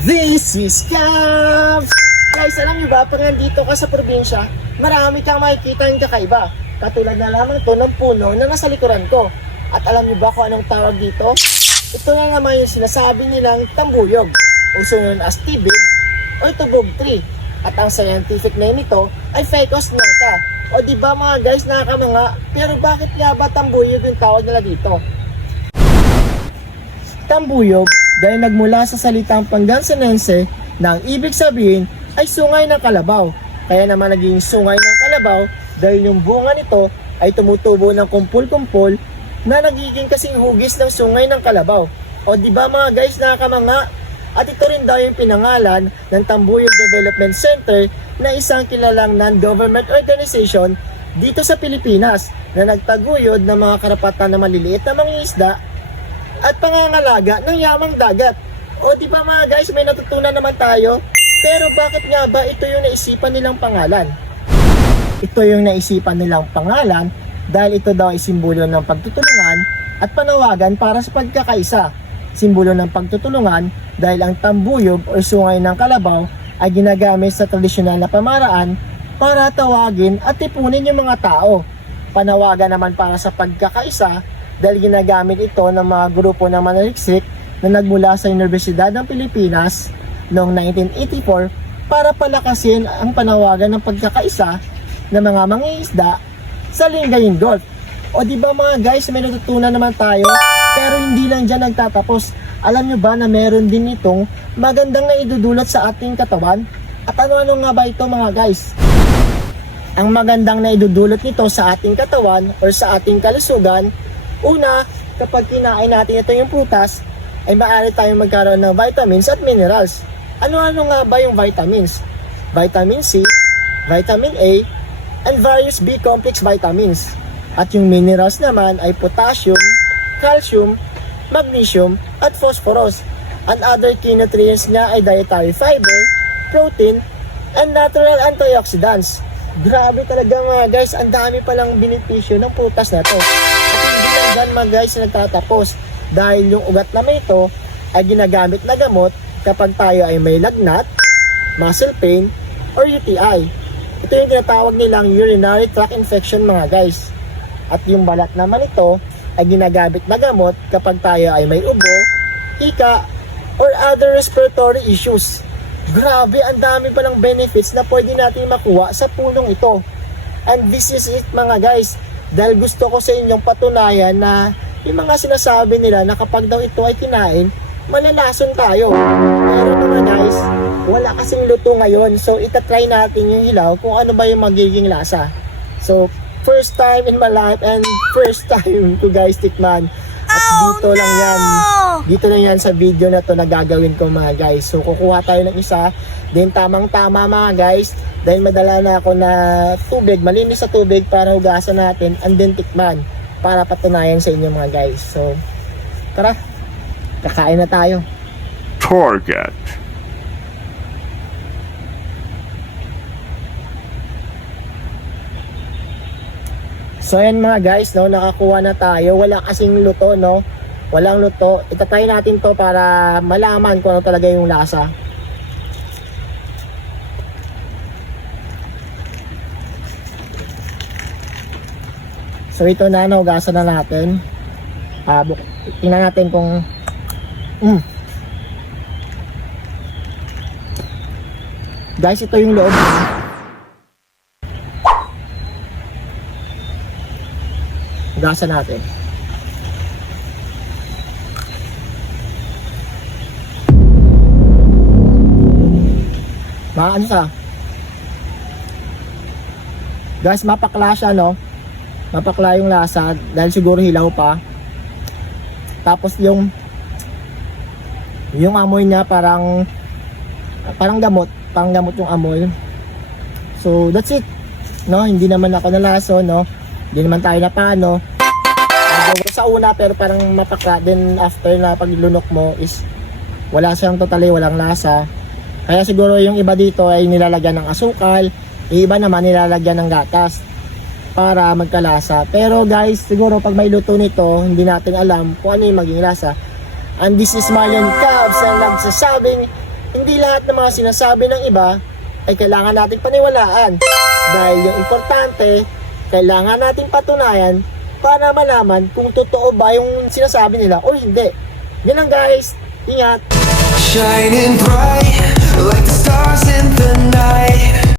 This is Cavs! Guys, alam nyo ba, pag nandito ka sa probinsya, marami kang makikita yung kakaiba. Katulad na lamang to ng puno na nasa likuran ko. At alam nyo ba kung anong tawag dito? Ito na naman yung sinasabi nilang tambuyog, also known as tibig or tubog tree. At ang scientific name nito ay Ficus nota. O diba mga guys, nakakamanga, pero bakit nga ba tambuyog yung tawag nila dito? Tambuyog dahil nagmula sa salitang Pangansinense na ang ibig sabihin ay sungay ng kalabaw. Kaya naman naging sungay ng kalabaw dahil yung bunga nito ay tumutubo ng kumpul-kumpul na nagiging kasing hugis ng sungay ng kalabaw. O diba mga guys, nakakamanga? At ito rin daw yung pinangalan ng Tambuyog Development Center na isang kilalang non-government organization dito sa Pilipinas na nagtaguyod ng mga karapatan ng maliliit na mangingisda at pangangalaga ng yamang dagat. O di ba mga guys, may natutunan naman tayo? Pero bakit nga ba ito yung naisipan nilang pangalan? Ito yung naisipan nilang pangalan dahil ito daw ay simbolo ng pagtutulungan at panawagan para sa pagkakaisa. Simbolo ng pagtutulungan dahil ang tambuyog o sungay ng kalabaw ay ginagamit sa tradisyonal na pamaraan para tawagin at tipunin yung mga tao. Panawagan naman para sa pagkakaisa dahil ginagamit ito ng mga grupo ng manaliksik na nagmula sa Universidad ng Pilipinas noong 1984 para palakasin ang panawagan ng pagkakaisa ng mga mangingisda sa Lingayen Gulf. O di ba mga guys, may natutunan naman tayo, pero hindi lang dyan nagtatapos. Alam nyo ba na meron din itong magandang naidudulot sa ating katawan? At ano-ano nga ba ito mga guys? Ang magandang naidudulot nito sa ating katawan or sa ating kalusugan, una, kapag kinain natin ito yung prutas, ay maaari tayong magkaroon ng vitamins at minerals. Ano-ano nga ba yung vitamins? Vitamin C, Vitamin A, and various B-complex vitamins. At yung minerals naman ay potassium, calcium, magnesium, at phosphorus. And other key nutrients niya ay dietary fiber, protein, and natural antioxidants. Grabe talaga mga guys, ang dami palang benepisyo ng prutas na to. At hindi lang dyan mga guys nagtatapos dahil yung ugat naman ito ay ginagamit na gamot kapag tayo ay may lagnat, muscle pain, or UTI. Ito yung tinatawag nilang urinary tract infection mga guys. At yung balat naman ito ay ginagamit na gamot kapag tayo ay may ubo, hika, or other respiratory issues. Grabe, ang dami palang benefits na pwede natin makuha sa punong ito. And this is it mga guys. Dahil gusto ko sa inyong patunayan na yung mga sinasabi nila na kapag daw ito ay kinain, malalason tayo. Pero mga guys, wala kasing luto ngayon. So itatry natin yung hilaw kung ano ba yung magiging lasa. So first time in my life and first time to guys tikman. At dito lang yan. Dito lang yan sa video na to na gagawin ko mga guys. So kukuha tayo ng isa. Then tamang tama mga guys. Dahil madala na ako na tubig. Malinis sa tubig para hugasan natin. And then tikman. Para patunayan sa inyo mga guys. So tara. Kakain na tayo. Target. So ayan mga guys, no, nakakuha na tayo. Wala kasing luto, no. Walang luto. Itatry natin to para malaman kung ano talaga yung lasa. So ito na, nahugasan na natin. Tingnan natin kung guys, ito yung loob. Hugasan natin. Ano sa? Guys, mapakla siya, no? Mapakla yung lasa dahil siguro hilaw pa. Tapos yung amoy niya parang gamot, yung amoy. So that's it. No, hindi naman ako nalaso, no? Hindi naman tayo na paano. Sa una pero parang mapakla. Then after na paglunok mo is wala siyang totally, walang lasa. Kaya siguro yung iba dito ay nilalagyan ng asukal, yung iba naman nilalagyan ng gatas para magkalasa. Pero guys, siguro pag may luto nito, hindi natin alam kung ano yung maging lasa. And this is Marlon Cavs ang nagsasabing hindi lahat ng mga sinasabi ng iba ay kailangan nating paniwalaan. Dahil yung importante, kailangan nating patunayan para malaman kung totoo ba yung sinasabi nila o hindi. Yan lang guys. Ingat! Shining bright like the stars in the night.